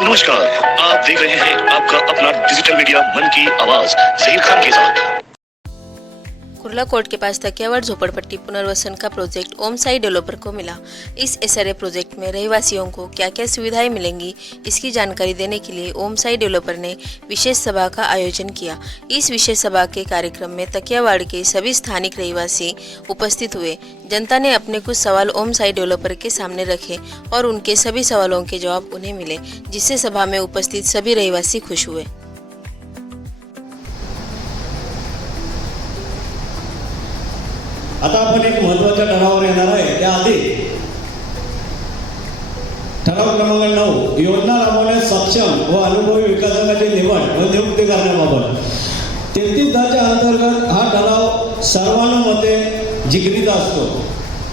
नमस्कार, आप देख रहे हैं आपका अपना डिजिटल मीडिया मन की आवाज जहीर खान के साथ। कुर्ला कोर्ट के पास तकियावाड़ झोपड़पट्टी पुनर्वसन का प्रोजेक्ट ओम साई डेवलपर को मिला। इस एसआरए प्रोजेक्ट में रहवासियों को क्या क्या सुविधाएं मिलेंगी, इसकी जानकारी देने के लिए ओम साई डेवलपर ने विशेष सभा का आयोजन किया। इस विशेष सभा के कार्यक्रम में तकियावाड़ के सभी स्थानिक रहवासी उपस्थित हुए। जनता ने अपने कुछ सवाल ओम साई डेवलपर के सामने रखे और उनके सभी सवालों के जवाब उन्हें मिले, जिससे सभा में उपस्थित सभी रहवासी खुश हुए। आता आपण एक महत्त्वाच्या ठरावावर येणार आहे। त्याआधी ठराव क्रमांक 9 योजना राबवण्यास सक्षम व अनुभवी विकासकाची निवड व नियुक्ती करण्याबाबत 33च्या अंतर्गत हा ठराव सर्वानुमते जिकिरीचा असतो।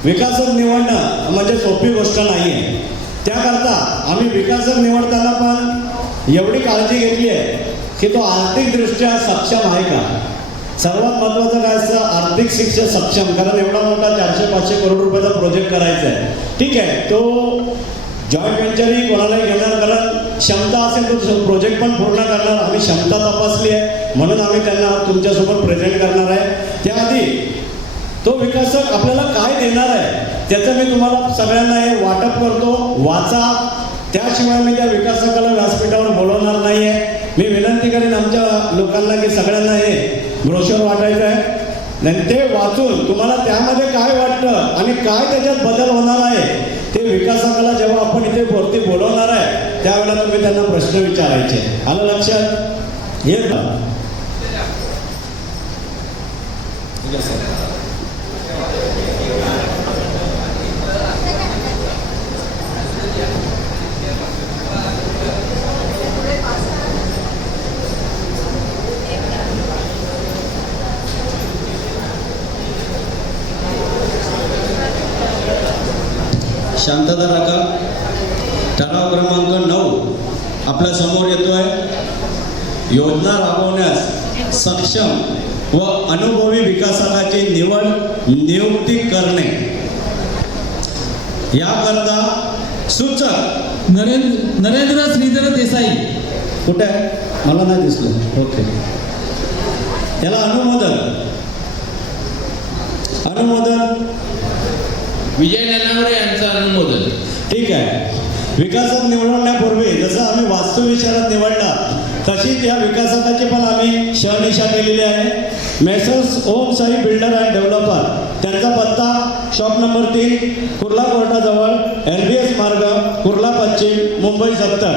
विकासक निवडणं म्हणजे सोपी गोष्ट नाही आहे। त्याकरता आम्ही विकासक निवडताना पण एवढी काळजी घेतली आहे की तो आर्थिकदृष्ट्या सक्षम आहे का। सर्वात महत्त्वाचं काय असतं, आर्थिक शिक्षण सक्षम, कारण एवढा मोठा 400-500 करोड रुपयाचा प्रोजेक्ट करायचा आहे। ठीक आहे, तो जॉईंट व्हेंचरही कोणालाही घेणार, कारण क्षमता असेल तो प्रोजेक्ट पण पूर्ण करणार। आम्ही क्षमता तपासली आहे, म्हणून आम्ही त्यांना तुमच्यासोबत प्रेझेंट करणार आहे। त्याआधी तो विकासक आपल्याला काय देणार आहे त्याचं मी तुम्हाला सगळ्यांना हे वाटप करतो, वाचा। त्याशिवाय मी त्या विकासकाला व्यासपीठावर बोलवणार नाही आहे। मी विनंती करेन आमच्या लोकांना की सगळ्यांना हे ब्रोशर वाटायचं आहे आणि ते वाचून तुम्हाला त्यामध्ये काय वाटतं आणि काय त्याच्यात बदल होणार आहे ते विकासकाला जेव्हा आपण इथे वरती बोलवणार आहे त्यावेळेला तुम्ही त्यांना प्रश्न विचारायचे। आलं लक्षात? हे शांतता राखा। ठराव क्रमांक 9 आपल्या समोर येतोय। योजना राबवण्यास सक्षम व अनुभवी विकासकाची नियुक्ती करणे याकरता सूचक नरेंद्र श्रीधर देसाई कुठे आहे? मला नाही दिसलं। ओके, त्याला अनुमोदन विजय ननावरे यांचं अनुमोदन। ठीक आहे। विकासक निवडण्यापूर्वी जसं आम्ही वास्तुविशारद निवडला तशीच या विकासकाची पण आम्ही शहनिशा केलेली आहे। Messrs Om Sai builder and developer, त्यांचा पत्ता शॉप नंबर 3 कुर्ला कोर्टाजवळ LBS मार्ग कुर्ला पश्चिम मुंबई 70।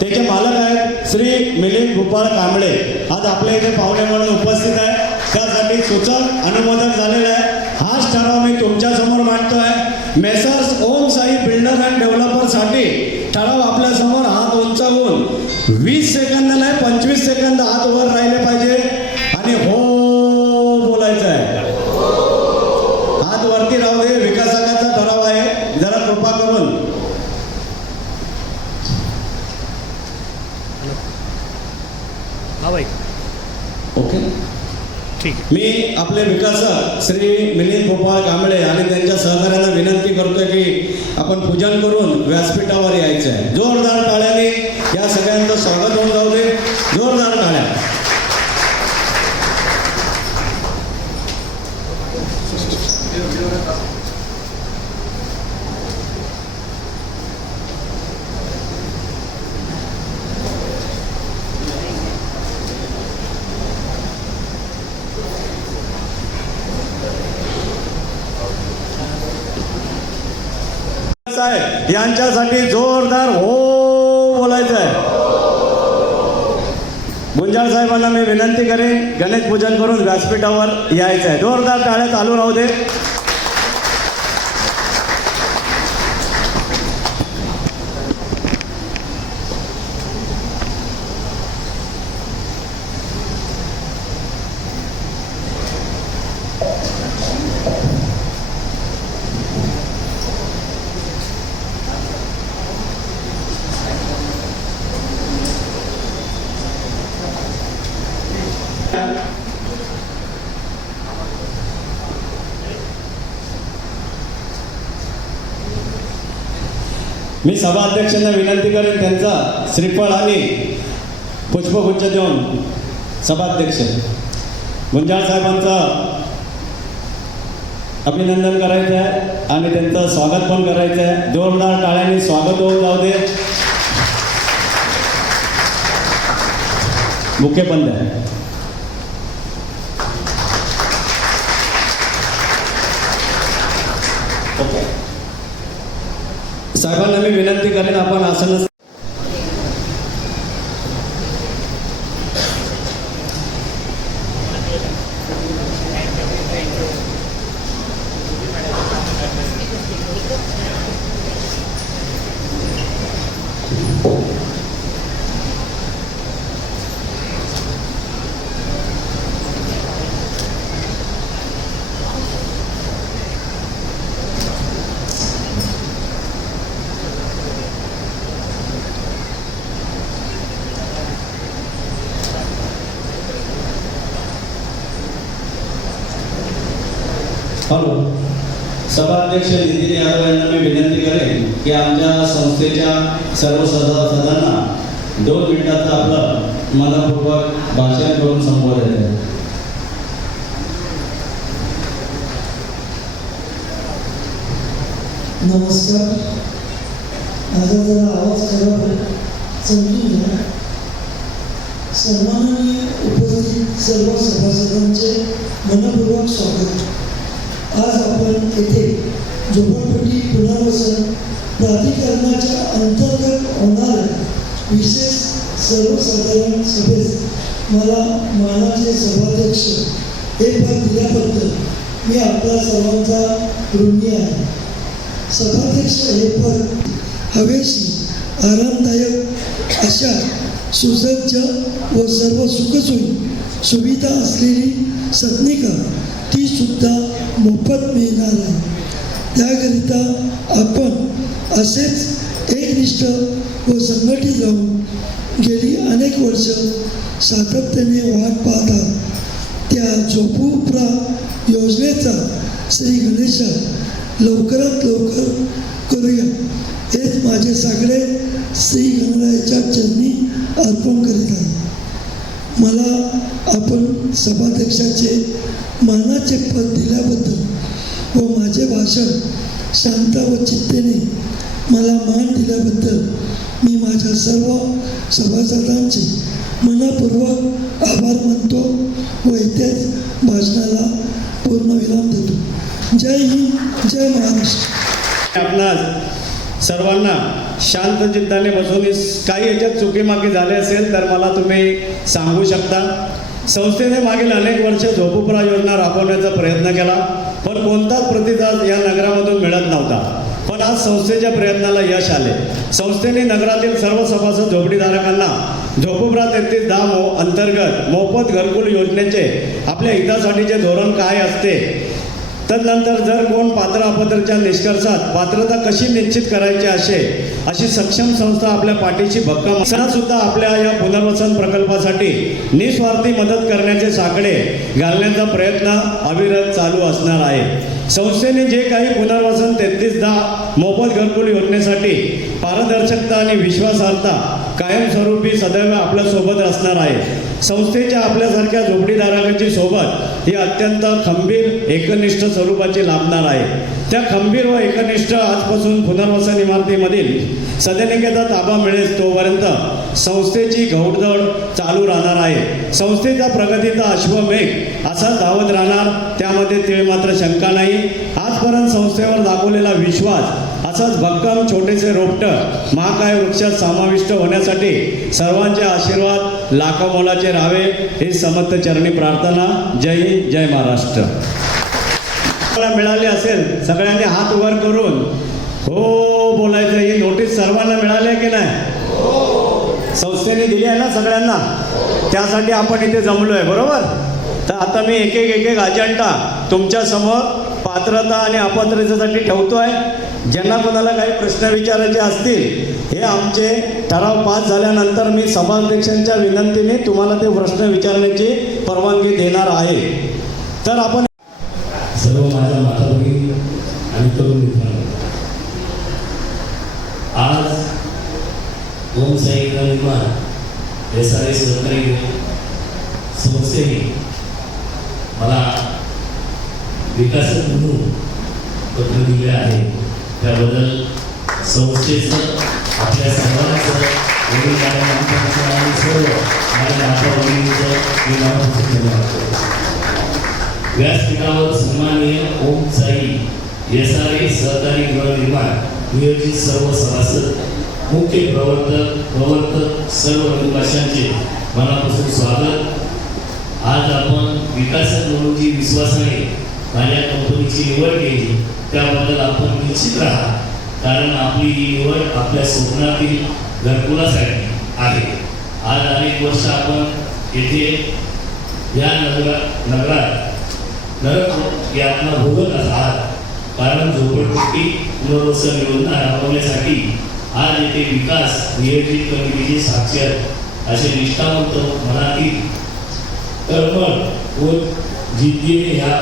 त्याचे मालक आहेत श्री मिलिंद गोपाळ कांबळे। आज आपल्या इथे पाहुणे म्हणून उपस्थित आहे, त्यासाठी सूचक अनुमोदन झालेलं आहे। हाच ठराव मी तुमच्या समोर मांडतोय। Messrs Om Sai builder and developer साठी ठराव आपल्या समोर हात उंचावून 20 सेकंद नाही 25 सेकंद हात वर राहिले पाहिजे आणि हो बोलायचं आहे। हात वरती राहू दे। विकासकाचा ठराव आहे, जरा कृपा करून। ओके, ठीक आहे। मी आपले विकासक श्री मिलिंद गोपाळ कांबळे आणि त्यांच्या सहकार्यांना विनंती करतोय की आपण पूजन करून व्यासपीठावर यायचं आहे। जोरदार टाळ्यांनी या सगळ्यांचं स्वागत होऊन जाऊ दे। जोरदार टाळ्या। यांच्यासाठी जोरदार हो बोलायचं आहे। गुंजाळ साहेबांना मी विनंती करेन गणेश पूजन करून व्यासपीठावर यायचं आहे। जोरदार टाळ्या चालू राहू दे। मी सभाध्यक्षांना विनंती करेन त्यांचा श्रीफळ आणि पुष्पगुच्छ देऊन सभाध्यक्ष गुंजाळ साहेबांचं अभिनंदन करायचं आहे आणि त्यांचं स्वागत पण करायचं आहे. जोरदार टाळ्यांनी स्वागत होऊन जाऊ दे. मुख्य बंद आहे. साहेबांना मी विनंती करेन आपण आसन हॅलो. सभाध्यक्ष नितीन यादव यांना मी विनंती करेन की आमच्या संस्थेच्या सर्व सदस्यांना 2 मिनिटाचं आपलं मनपूर्वक भाषण करून संबोधायचं आहे. नमस्कार. माझा जरा आवाज खराब आहे, समजून घ्या. सन्माननीय उपस्थित सर्व सभासदांचे मनपूर्वक स्वागत. आज आपण येथे झोपडपट्टी पुनर्वसन प्राधिकरणाच्या अंतर्गत होणाऱ्या विशेष सर्वसाधारण सभेत मला मानाचे सभाध्यक्ष हे पद दिल्याबद्दल मी आपल्या सर्वांचा ऋणी आहे. सभाध्यक्ष हे पद हवेशी आरामदायक अशा सुसज्ज व सर्व सुखसोयी सुविधा असलेली सदनिका ती सुद्धा मोफत मिळणार आहे. त्याकरिता आपण असेच एकनिष्ठ व संघटित राहून गेली अनेक वर्ष सातत्याने वाट पाहतात. त्या झोपडा योजनेचा श्री गणेश लवकरात लवकर करूया हेच माझे सगळे श्री गणरायाच्या चरणी अर्पण करीत आहे. मला आपण सभाध्यक्षाचे मानाचे पद दिल्याबद्दल व माझे भाषण शांत व चित्तेने मला मान दिल्याबद्दल मी माझ्या सर्व सभासदांचे मनपूर्वक आभार मानतो व इथेच भाषणाला पूर्णविराम देतो. जय हिंद, जय महाराष्ट्र. आपणास सर्वांना शांत चित्ताने बसून काही याच्यात चुकीमागी झाले असेल तर मला तुम्ही सांगू शकता. संस्थेने मागील अनेक वर्ष झोपडा योजना राबवण्याचा प्रयत्न केला, पण कोणताच प्रतिसाद या नगरामधून मिळत नव्हता. पण आज संस्थेच्या प्रयत्नाला यश आले. संस्थेने नगरातील सर्व सभासद झोपडीधारकांना झोपडा 3310 अंतर्गत मोफत घरकुल योजनेचे आपल्या हितासाठीचे धोरण काय असते, तदनंतर जर कोण पात्र अपात्रच्या निष्कर्षात पात्रता कशी निश्चित करायची अशी सक्षम संस्था आपल्या पाठीशी भक्कम सुद्धा आपल्या या पुनर्वसन प्रकल्पासाठी निस्वार्थी मदत करण्याचे साकडे घालण्याचा प्रयत्न अविरत चालू असणार आहे. संस्थेने जे काही पुनर्वसन 3310 मोफत घरकुल योजनेसाठी पारदर्शकता आणि विश्वासार्हता कायमस्वरूपी सदैव आपल्यासोबत असणार आहे. संस्थेच्या आपल्यासारख्या झोपडीधारकांची सोबत ही अत्यंत खंबीर एकनिष्ठ स्वरूपाची लाभणार आहे. त्या खंबीर व एकनिष्ठ आजपासून पुनर्वसन इमारतीमधील सदनिकेचा ताबा मिळेल तोपर्यंत संस्थेची घौडदौड चालू राहणार आहे. संस्थेचा प्रगतीचा अश्वमेघ असाच धावत राहणार, त्यामध्ये तीळ मात्र शंका नाही. आजपर्यंत संस्थेवर दाखवलेला विश्वास असाच भक्कम छोटेसे रोपटं महाकाय वृक्षात समाविष्ट होण्यासाठी सर्वांचे आशीर्वाद लाखोमोलाचे राहावे ही समर्थ चरणी प्रार्थना. जय हिंद, जय महाराष्ट्र. मिळाली असेल सगळ्यांनी हात वर करून हो बोलायचं. ही नोटीस सर्वांना मिळाली की नाही? संस्थेने दिली आहे ना सगळ्यांना, त्यासाठी आपण इथे जमलो आहे, बरोबर? तर आता मी एक एक अजेंडा तुमच्या समोर पात्रता आणि अपात्रतेसाठी ठेवतोय. ज्यांना कोणाला काही प्रश्न विचारायचे असतील हे आमचे ठराव पास झाल्यानंतर मी सभाध्यक्षांच्या विनंतीने तुम्हाला ते प्रश्न विचारण्याची परवानगी देणार आहे. तर आपण सर्व माझ्या माता भगिनी आणि तरुण मित्रांनो, आज ओम साई निर्माण SRA सहकारी संस्थेने मला विकासक म्हणून पत्र दिले आहे. त्याबद्दल संस्थेचं आपल्या सर्वांचं आणि सर्व माझ्या नातेवाईकांचं मी मनापासून धन्यवाद करतो. व्यासपीठावर सन्माननीय ओम साई SRA सहकारी गृहनिर्माण नियोजित सर्व सभासद, मुख्य प्रवर्तक सर्व रहिवाशांचे मनापासून स्वागत. आज आपण विकासक म्हणून जी विश्वासाने माझ्या कंपनीची निवड केली त्याबद्दल आपण निश्चित राहा, कारण आपली ही निवड आपल्या स्वप्नातील घरकुलासाठी आहे. आज अनेक वर्ष आपण येथे या नगरात नरक यातना भोगत आहात, कारण झोपडपट्टी पुनर्वसन योजना राबवण्यासाठी आज येथे विकास नियोजित कमिटीचे साक्षर असे निष्ठावंत मनातील तळमळ व जिद्दीने ह्या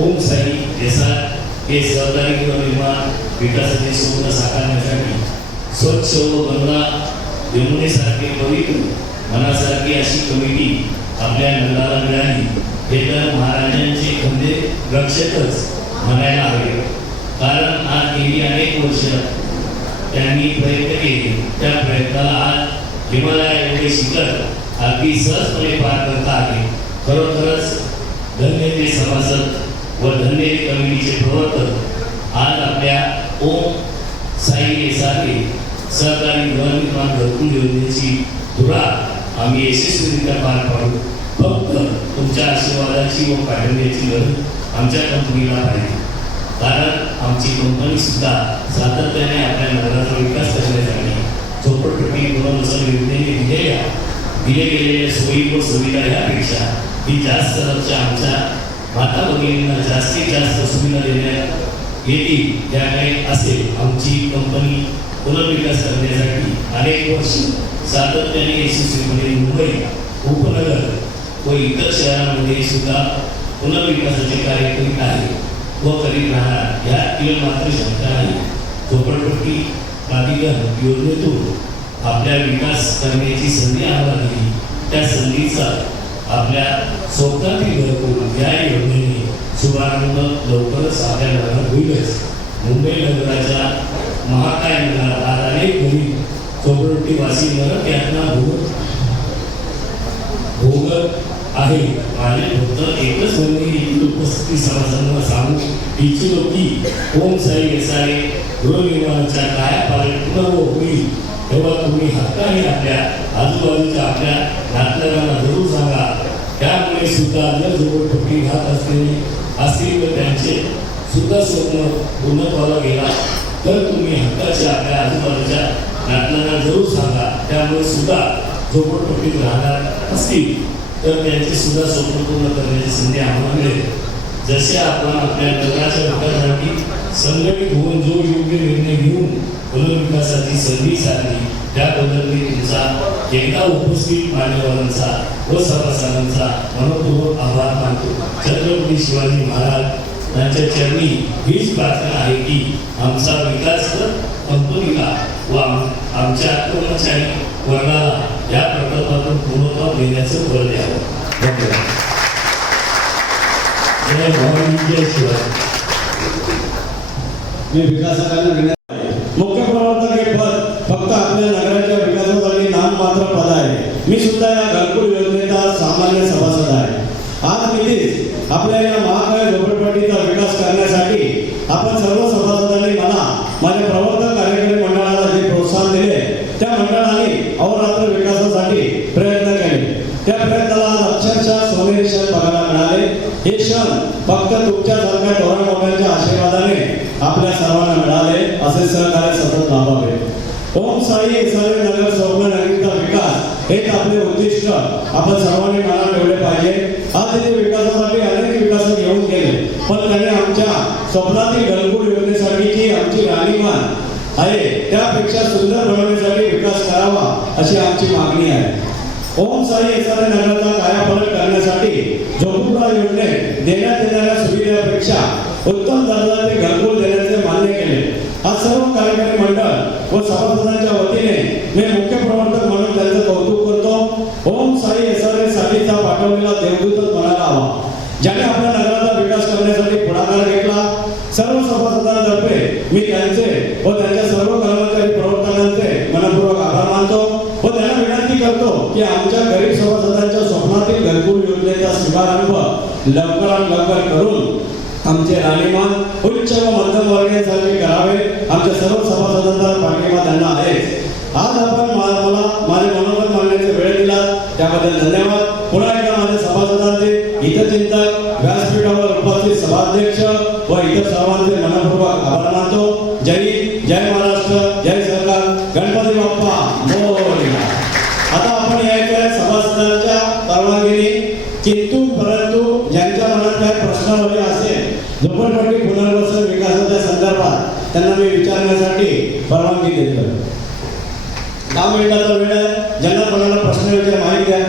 ओम साई SRA सहकारी गृहनिर्माण विकासाचे स्वप्न साकारण्यासाठी स्वच्छ व गंगा यमुनेसारखे पवित्र मनासारखी अशी कमिटी आपल्या नगराला मिळाली हे तर महाराजांचे खंदे रक्षकच म्हणायला हवे. कारण आज गेली अनेक वर्ष त्यांनी प्रयत्न केले. त्या प्रयत्नाला आज हिमालया एवढे शिखर अगदी सहजपणे पार करता आले. खरोखरच धन्य ते सभासद व धन्य कमिटीचे प्रवर्तक. आज आपल्या ओम साई SRA सहकारी गृहनिर्माण घरकुल योजनेची धुरा आम्ही यशस्वीरित्या पार पाडू. फक्त तुमच्या आशीर्वादाची व पाठिंब्याची गरज आमच्या कंपनीला पाहिजे, कारण आमची कंपनी सुद्धा सातत्याने आपल्या नगराचा विकास करण्यासाठी झोपडपट्टी पुनर्वसन योजनेने दिले गेलेल्या सोयी व सुविधा यापेक्षा ही जास्त लक्ष आमच्या माता भगिनींना जास्तीत जास्त सुविधा देण्यात येतील त्याकडे असेल. आमची कंपनी पुनर्विकास करण्यासाठी अनेक वर्ष सातत्याने यशस्वीपणे मुंबई उपनगर व इतर शहरांमध्ये सुद्धा पुनर्विकासाचे कार्य करीत आहे व करीत राहणार. यात मात्र शंका आहे. झोपडपट्टी प्राधिकरण योजनेतून आपल्या विकास करण्याची संधी आम्हाला दिली. त्या संधीचा आपल्या स्वप्नातील घरकुल या योजनेने शुभारंभ लवकरच आपल्या नगरात होईलच. मुंबई नगराच्या महाकाय नगरात आज अनेक गरीब झोपडपट्टीवासी नरक यातना भोगत आहे. माझे फक्त एकच म्हणणे उपस्थिती सभासदांना सांगू इच्छितो की ओम साई SRA गृहनिर्माणाच्या कायापालट पूर्ण होईल तेव्हा तुम्ही हक्काने आपल्या आजूबाजूच्या आपल्या नातलगांना जरूर सांगा. त्यामुळे सुद्धा जर झोपडपट्टी राहत असतील तर त्यांचे सुद्धा स्वप्न पूर्णत्वाला गेला तर तुम्ही हक्काच्या आपल्या आजूबाजूच्या नातलगांना जरूर सांगा. त्यामुळे सुद्धा झोपडपट्टीत राहणार असतील तर त्यांचे सुद्धा स्वप्न पूर्ण करण्याची संधी आम्हाला मिळेल. जसे आपण आपल्या नगराच्या विकासासाठी संघटित होऊन जो योग्य निर्णय घेऊन पुनर्विकासाची संधी साधली त्याबद्दल मी तुमचा एकदा उपस्थित मान्यवरांचा व सभासदांचा मनपूर्वक आभार मानतो. छत्रपती शिवाजी महाराज यांच्या चरणी हीच प्रार्थना आहे की आमचा विकास कंपनीला व आमच्या कर्मचारी वर्गाला या प्रकल्पातून पूर्णत्व देण्याचं बळ द्यावं. धन्यवाद. जय भवानी जय शिवाजी. मी विकासकांना मुख्य प्रवर्तक हे पद फक्त आपल्या नगराच्या विकासासाठी नाममात्र पद आहे. मी सुद्धा या घरकुल योजनेचा सामान्य सभासद आहे. आज मीच आपल्या या महाकाय झोपडपट्टीचा विकास करण्यासाठी आपण सर्व सभासदांनी मला माझ्या प्रवर्तक कार्यकारी मंडळाला जे प्रोत्साहन दिले त्या मंडळाने अहोरात्र विकासासाठी प्रयत्न केले. त्या प्रयत्नाला अक्षरशः सोनेरी क्षण बघायला मिळाले. हे क्षण फक्त तुमच्यासारख्या डोळ्यामोठ्यांच्या आशीर्वादाने आपल्या सर्वांना मिळाले. असे सहकार्य सतत लाभावे. ओम साई SRA नगर स्वप्न नगरीचा विकास हेच आपले उद्दिष्ट आपण सर्वांनी मनात ठेवले पाहिजे. आज तिथे विकासासाठी अनेक विकासक येऊन गेले, पण त्याने आमच्या स्वप्नातील घरकुल योजनेसाठी जी आमची राहणीमान आहे त्यापेक्षा सुंदर बनवण्यासाठी विकास करावा अशी आमची मागणी आहे. ओम साई SRA नगराचा कायापालट करण्यासाठी झोपडपट्टी योजनेत देण्यात येणाऱ्या सुविधापेक्षा उत्तम दर्जाचे घरकुल देण्याचे मान्य केले. आज सर्व कार्यकारी मंडळ व सभासदांच्या वतीने मी मुख्य लवकरात लवकर करून आमचे राहणीमान उच्च व मध्यमवर्गीयांसाठी करावे. आमच्या सर्व सभासदांचा पाठिंबा त्यांना आहे. आज आपण मला माझे मनोगत मांडण्याची वेळ दिला त्याबद्दल धन्यवाद. पुन्हा एकदा माझ्या सभासदांचे हितचिंतक व्यासपीठावर उपस्थित सभाध्यक्ष व इतर सर्वांचे मनपूर्वक आभार मानतो. जय हिंद, जय महाराष्ट्र, जय सरकार, गणपती बाप्पा मोरया. आता आपण यायचं आहे सभासदांच्या परवानगीने. किंतु परंतु ज्यांच्या मनात काही प्रश्न वगैरे असेल झोपडपट्टी पुनर्वसन विकासाच्या संदर्भात त्यांना मी विचारण्यासाठी परवानगी देतो. 10 मिनिटाचा वेळ आहे. ज्यांना कोणाला प्रश्न विचार माहिती द्या.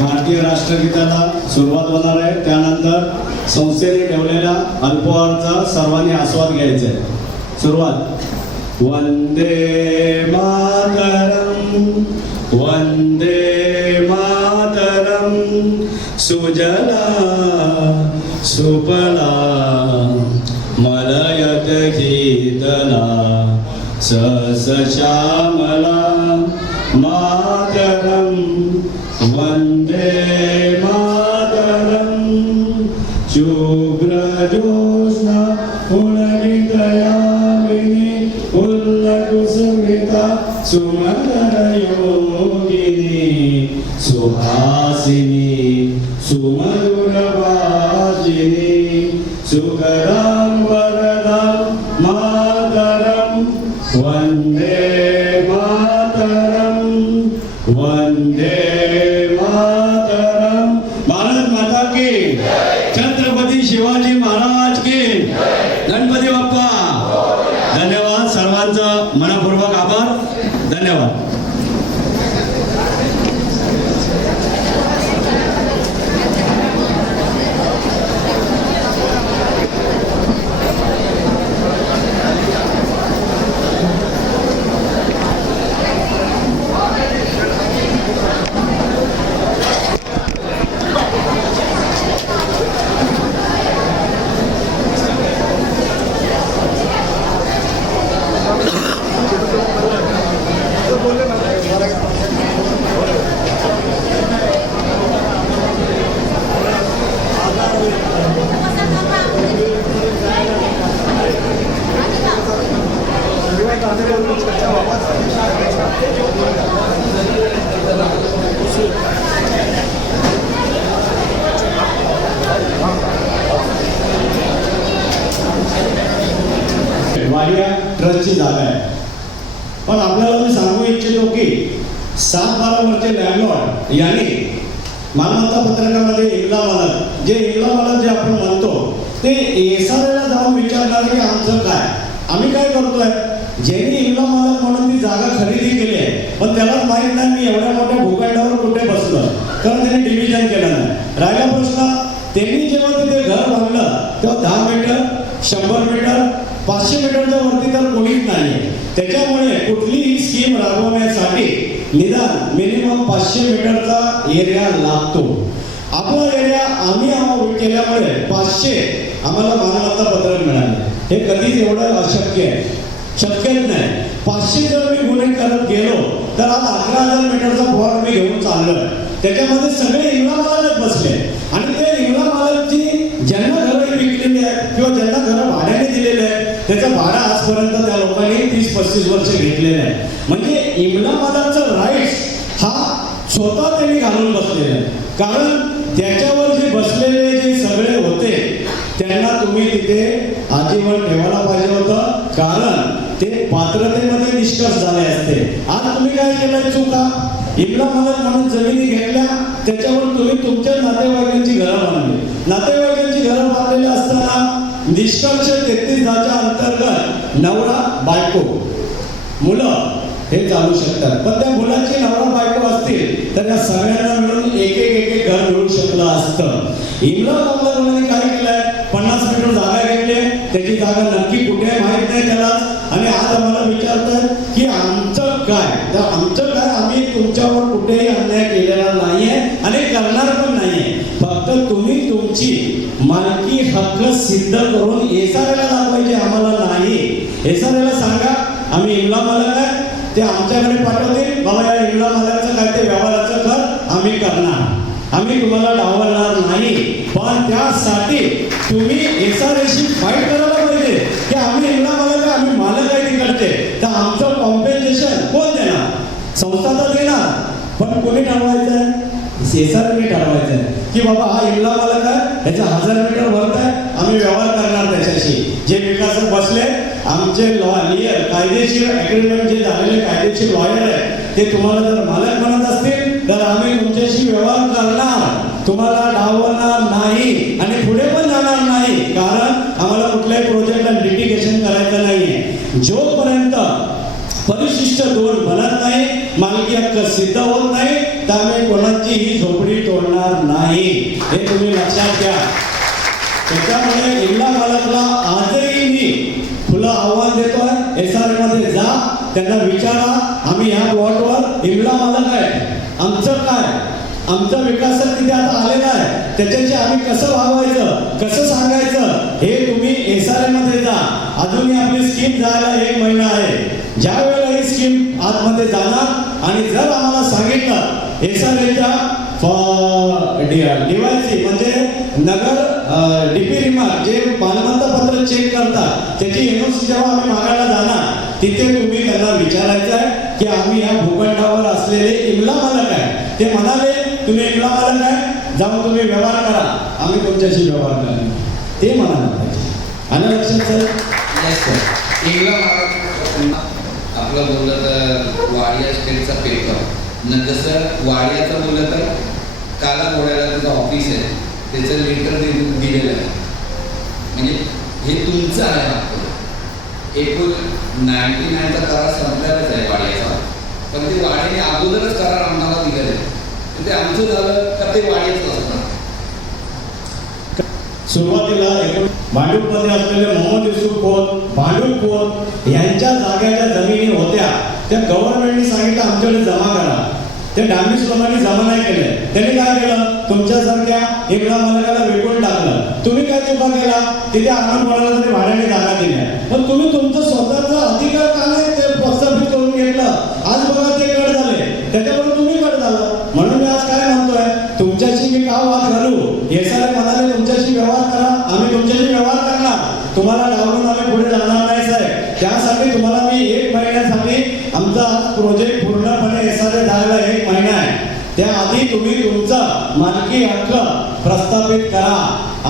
भारतीय राष्ट्रगीताला सुरुवात होणार आहे. त्यानंतर संस्थेने ठेवलेल्या अल्पहारचा सर्वांनी आस्वाद घ्यायचा आहे. सुरुवात. वंदे मातरम वंदे मातरम सुजला सुफला मलयत कीर्तना सश्यामला मातरम वंदे मातरम शुभ्रजोत्स्ना पुलकितयामिनी पुल्लकुसुमिता सुमधुरयोगिनी सुहासिनी सुमधुरभाषिनी सुखदां वरदां मातरं वन्दे शिवाजी महाराज की गणपती बाप्पा. धन्यवाद सर्वांचं मनपूर्वक आभार. धन्यवाद. वाडिया ट्रस्टची जागा आहे. पण आपल्याला मी सांगू इच्छितो की 7-12 वर्षे लँडलॉर्ड यांनी मालमत्ता पत्रकामध्ये इमला मालक जे आपण म्हणतो ते एसआरएला जाऊन विचारणार की आमचं काय, आम्ही काय करतोय. ज्यांनी इमला मालक म्हणून ती जागा खरेदी केली आहे पण त्यालाच माहीत नाही मी एवढ्या मोठ्या भूखंडावर कुठे बसलो, कारण त्यांनी डिव्हिजन केलं नाही. राहिला प्रश्न, त्यांनी जेव्हा तिथे घर बांधलं तेव्हा 10 मीटर 100 मीटर 500 मीटरच्या वरती तर कोणीच नाही. त्याच्यामुळे कुठलीही स्कीम राबवण्यासाठी निदान मिनिमम 500 मीटरचा एरिया लागतो. आपला एरिया आम्ही केल्यामुळे 500 आम्हाला मालमत्ता पत्रक मिळाले. हे कधीच एवढं अशक्य आहे, शक्यच नाही. 500 जर मी गुन्हे करत गेलो तर आज 11,000 मीटरचा प्लॉट मी घेऊन चाललोय. त्याच्यामध्ये सगळे इंगला मालकच बसले आणि ते इंगला मालकची ज्यांना घरं विकलेली आहेत किंवा ज्यांना घरं भाड्याने दिलेले आहेत त्याचं भाडं आजपर्यंत त्या लोकांनी 30-35 वर्ष घेतलेलं आहे. म्हणजे इंगला मालकचा राईट्स हा स्वतः त्यांनी घालून बसलेला आहे. कारण त्याच्यावर जे बसलेले जे सगळे होते त्यांना तुम्ही तिथे आजीवन ठेवायला पाहिजे होतं, कारण ते पात्रतेमध्ये निष्कर्ष झाले असते. आज तुम्ही काय केलं, चुका इमला मालक म्हणून जमिनी घेतल्या, त्याच्यावर तुम्ही तुमच्या नातेवाईकांची घरं बांधली. नातेवाईकांची घरं बांधलेली असताना निष्कर्ष 33च्या अंतर्गत नवरा बायको मुलं हे चालू शकतात. पण त्या मुलाची नवरा बायको असतील तर त्या सगळ्यांना मिळून एक घर मिळू शकलं असतं. इमला मालकाने काय केलंय, 50 मीटर जागा घेतली, त्याची जागा नक्की कुठे माहित नाही त्याला. आणि आज आम्हाला विचारतात की आमचं काय, तर आमचं काय, आम्ही तुमच्यावर कुठेही अन्याय केलेला नाहीये आणि करणार पण नाहीये. फक्त तुम्ही तुमची मालकी हक्क सिद्ध करून एसआरएला दाखवायचे, आम्हाला नाही. एसआरएला सांगा आम्ही इमला मालक आहे, ते आमच्याकडे पाठवतील, बाबा या इमला मालकाचं काय ते व्यवहाराचं कर आम्ही करणार, आम्ही तुम्हाला डावलणार नाही. पण त्यासाठी तुम्ही एसआरएशी फाईट करायला पाहिजे की आम्ही इमला मालक आहे, आम्ही मालक आहे तिकडचे, तर आमचं कॉम्पेन्सेशन कोण देणार, संस्था तर देणार. पण कोणी ठरवायचं आहे, एसआरएने ठरवायचं आहे की बाबा हा इमला मालक आहे, त्याचा 1000 मीटर भरत आहे, आम्ही व्यवहार करणार त्याच्याशी. जे विकासक बसले आमचे लॉयर कायदेशीर अग्रीमेंट जे झालेले कायदेशीर लॉयर आहे ते तुम्हाला जर मालक म्हणत असतील तर आम्ही तुमच्याशी व्यवहार करणार, तुम्हाला डावलणार नाही आणि पुढे पण जाणार नाही. कारण आम्हाला कुठल्याही प्रोजेक्टला लिटिगेशन करायचं नाहीये. जोपर्यंत परिशिष्ट 2 बनत नाही, मालकी हक्क सिद्ध होत नाही, तर आम्ही कोणाचीही झोपडी तोडणार नाही, हे तुम्ही लक्षात घ्या. त्याच्यामुळे इमला मालकला आजही मी खुलं आव्हान देतोय, एसआरए मध्ये जा, त्यांना विचारा आम्ही ह्या प्लॉटवर इमला मालक आहे, आमचं काय, आमचा विकासक तिथे आता आलेला आहे, त्याच्याशी आम्ही कसं वागवायचं, कसं सांगायचं हे तुम्ही एसआरए मध्ये जा. अजूनही आपली स्कीम जायला 1 महिना आहे. ज्या वेळेला ही स्कीम आतमध्ये जाणार आणि जर आम्हाला सांगितलं एसआरएच्या डिवायसी म्हणजे नगर डीपी रिमार्क जे मालमत्ता पत्र चेक करतात त्याची एनओसी जेव्हा आम्ही मागायला जाणार तिथे तुम्ही त्यांना विचारायचं आहे की आम्ही या भूखंडावर असलेले इमला मालक आहे. ते म्हणाले तुम्ही इमला मालक आहे, जाऊन तुम्ही व्यवहार करा, आम्ही तुमच्याशी व्यवहार करणार, ते म्हणायला पाहिजे. आणि लक्षात सर इमला मालक आपलं बोललं तर वाडिया स्टेटचा पेपर न, जसं वाडियाचं बोललं तर काला घोड्याला तुझं ऑफिस आहे, त्याचं लेटर दिलेलं आहे. म्हणजे हे तुमचं आहे हक्क. एकूण 99चा करार संपलेलाच आहे वाड्याचा, पण ते वाड्याने अगोदरच करार आम्हाला दिलेले, ते आमचं झालं का ते वाड्याचं असणार. सुरुवातीला भांडूपमध्ये असलेले मोहम्मद युसूफ कोण, भांडूप कोण यांच्या जाग्याच्या जमिनी होत्या, त्या गव्हर्नमेंटने सांगितलं आमच्याकडे जमा करा. ते डांबीस लोकांनी जमा नाही केले. त्यांनी काय केलं, तुमच्यासारख्या एकला मालकाला विकून टाकलं. तुम्ही काय चुका केला, तिथे आनंद पडायला तरी भाड्याने जागा दिल्या, पण तुम्ही तुमचं स्वतःचा अधिकार का नाही ते प्रस्थापित करून घेतलं. आज बघा ते कट झाले, त्याच्यामुळे तुम्ही कट झाला. म्हणून मी आज काय म्हणतोय, तुमच्याशी मी का वाद घालू. SRA म्हणाले तुमच्याशी व्यवहार करा, आम्ही तुमच्याशी व्यवहार करणार, तुम्हाला डावलून आम्ही पुढे जाणार नाही साहेब. त्यासाठी तुम्हाला मी 1 महिन्यासाठी आमचा प्रोजेक्ट पूर्णपणे SRA द्यायला 1 महिना आहे, त्याआधी तुम्ही तुमचा मालकी हक्क प्रस्थापित करा.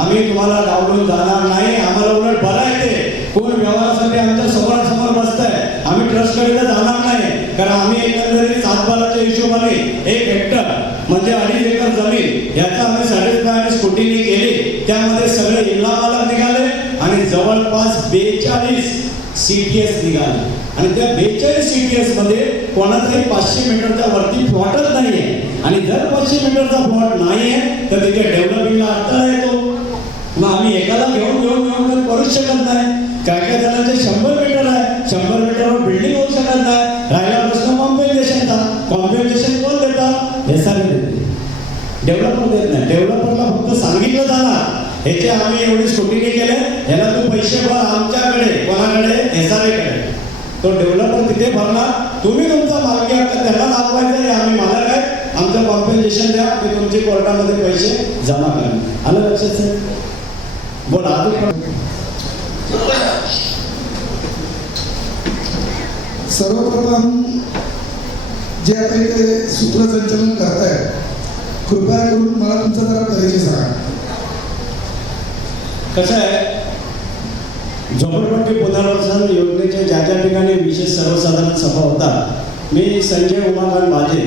आम्ही तुम्हाला डावलून जाणार नाही. आम्हाला उलट बरं आहे ते कोण व्यवहारासाठी आमच्या समोरासमोर बसतंय, आम्ही ट्रस्टकडे जाणार नाही. कारण आम्ही एकंदरीत सातबाराच्या हिशोबाने 1 हेक्टर म्हणजे 2.5 एकर जमीन याचा आम्ही सॅटिस्फाय स्कुटीनी केली. त्यामध्ये सगळे इल्ला मालक निघाले आणि जवळपास 42 CTS निघाले. आणि त्या 42 CTS मध्ये कोणाचाही 500 मीटरच्या वरती प्लॉटच नाहीये. आणि जर 500 मीटरचा प्लॉट नाहीये तर तिथे डेव्हलपिंगला अडथळा येतो. मग आम्ही एकाला घेऊन करूच शकत नाही. काय काय जणांचे 100 मीटर आहे, 100 मीटरवर बिल्डिंग होऊ शकत नाही. राहिला प्रश्न कॉम्पेन्सेशनचा. कॉम्पेन्सेशन कोण देतात, SRA देते, डेव्हलपर देत नाही. डेव्हलपरला फक्त सांगितलं जाणार ह्याचे आम्ही एवढी स्कुटीनी केले, ह्याला तू पैसे भर आमच्याकडे, कोणाकडे, SRA कडे. तो डेव्हलपर तिथे भरणार, तुम्ही तुमचा मालकी हक्क त्यांना दाखवायचा आम्ही मालक आहे, आमचं कॉम्पेन्सेशन द्या, मी तुमचे कोर्टामध्ये पैसे जमा करणार. आलं लक्षात सर. बोला अजून. सर्वप्रथम जे आता इथे सूत्रसंचालन करताय, कृपया करून मला तुमचा जरा परिचय सांगा. कसं आहे, झोपडपट्टी पुनर्वसन योजनेच्या ज्या ज्या ठिकाणी विशेष सर्वसाधारण सभा होतात, मी संजय उमाकांत भाजे,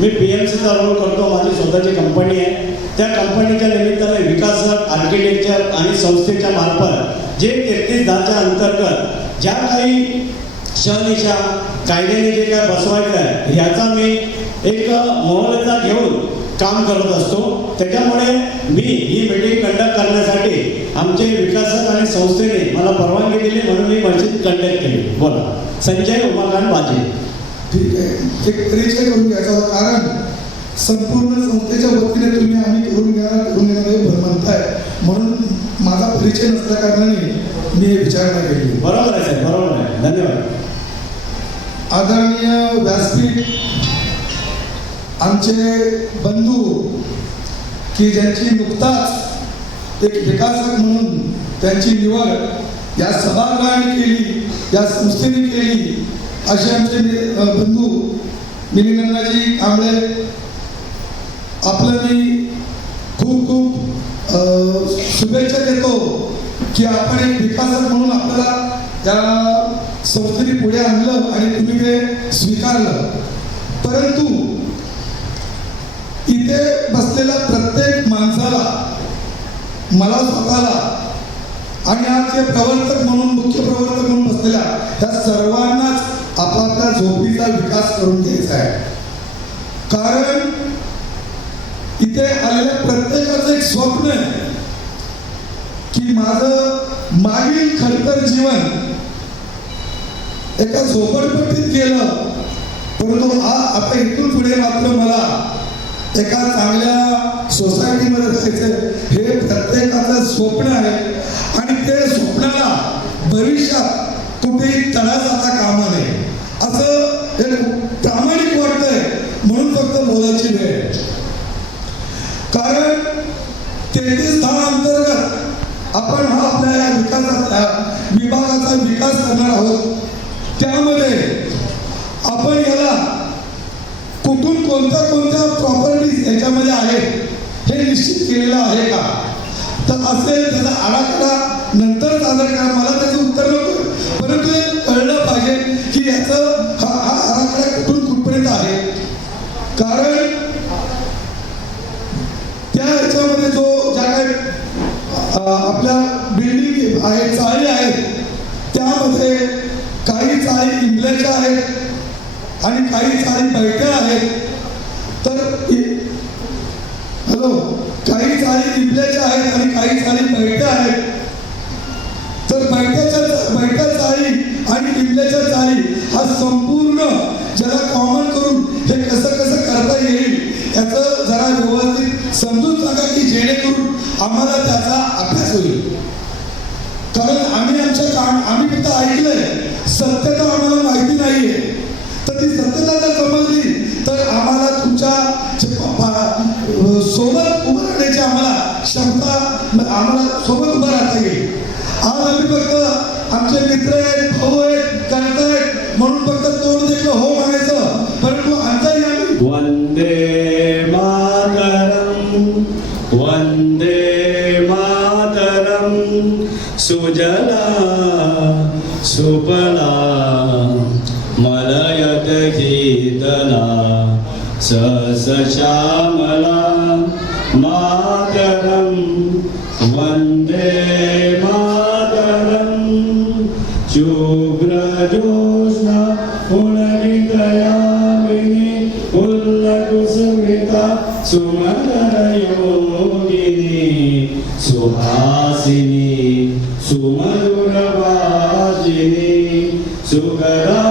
मी PMCचा रोल करतो. माझी स्वतःची कंपनी आहे. त्या कंपनीच्या निमित्ताने विकासक, आर्किटेक्चर आणि संस्थेच्या मार्फत जे 3310च्या अंतर्गत ज्या काही शहनिशा कायद्याने जे काय बसवायचं आहे याचा मी एक मोहलता घेऊन काम करत असतो. त्याच्यामुळे मी ही मीटिंग कंडक्ट करण्यासाठी आमचे विकासक आणि संस्थेने मला परवानगी दिली, म्हणून मी मशीद कंडक्ट केली. बोला. संजय उमाकांत भाजे. ठीक आहे, एक परिचय करून घ्यायचा होता, कारण संपूर्ण संस्थेच्या वतीने तुम्ही आम्ही करून घेणार म्हणताय, म्हणून माझा परिचय नसल्या कारणाने मी हे विचारणा केली. बरोबर आहे साहेब, बरोबर आहे. धन्यवाद. आदरणीय व्यासपीठ, आमचे बंधू की ज्यांची नुकताच एक विकासक म्हणून त्यांची निवड या सभागृहाने केली, या संस्थेने केली, असे आमचे बंधू मिलिंदराजी कांबळे, आपलं मी खूप खूप शुभेच्छा देतो की आपण एक विकासक म्हणून आपल्याला त्या संस्थेने पुढे आणलं आणि तुम्ही ते स्वीकारलं. परंतु इथे बसलेल्या प्रत्येक माणसाला, मला स्वतःला आणि आज जे प्रवर्तक म्हणून, मुख्य प्रवर्तक म्हणून बसलेल्या त्या सर्वांनाच आपापल्या झोपडीचा विकास करून घ्यायचा आहे. कारण इथे आलेल्या प्रत्येकाचं एक स्वप्न आहे की माझं मागील खडतर जीवन एका झोपडपट्टीत गेलं, परंतु आता इथून पुढे मात्र मला एका चांगल्या सोसायटीमध्ये जायचं, हे प्रत्येकाचं स्वप्न आहे. आणि ते स्वप्नाला भविष्यात कुठेही तडा जाता कामा नये असं एक प्रामाणिक वाटतंय, म्हणून फक्त बोलायची वेळ. कारण 3310 अंतर्गत आपण हा आपल्या या विकासाचा विभागाचा विकास करणार आहोत. त्यामध्ये आपण याला कुठून कोणत्या प्रॉपर्टीज याच्यामध्ये आहेत हे निश्चित केलेलं आहे का, तर असेल त्याचा आराखडा नंतर सादर करा. मला त्याचं उत्तर नको, परंतु हे कळलं पाहिजे की याचं हा आराखडा कुठून कुठपर्यंत आहे. कारण त्या ह्याच्यामध्ये ज्या काही आपल्या बिल्डिंग आहेत, चाळी आहेत, त्यामध्ये काही चाळी इंबल्याच्या आहेत आणि काही चाळी बैठ्या आहेत. तर हॅलो, काही चाळी इंबल्याच्या आहेत आणि काही चाळी बैठ्या आहेत. तर बैठ्या चाळी आणि इंबल्याच्या चाळी हा संपूर्ण ज्याला कॉमन करून हे कसं करता येईल याचं जरा व्यवस्थित समजून सांगा की जेणेकरून आम्हाला त्याचा अभ्यास होईल. कारण आम्ही फक्त ऐकलंय, सत्यता आम्हाला माहिती नाहीये. तर ती सत्यता जर समजली तर आम्हाला तुमच्या सोबत उभं राहण्याची आम्हाला क्षमता, आम्हाला सोबत उभं राहता येईल. आज आम्ही फक्त आमचे मित्र आहेत, भाऊ आहेत, करतायत म्हणून फक्त तोंड देखील हो म्हणायचं, परंतु अंतरी आम्ही वंदे मातरम, वंदे मातरम, सुजला सुफला मलयत कीर्तना सश्यामला मातरम, वंदे मातरम, शुभ्रजोत्स्ना पुलकितयामिनी पुल्लकुसुमिता सुमधुरयोगिनी सुहासिनी सुमधुरवासिनी सुखदा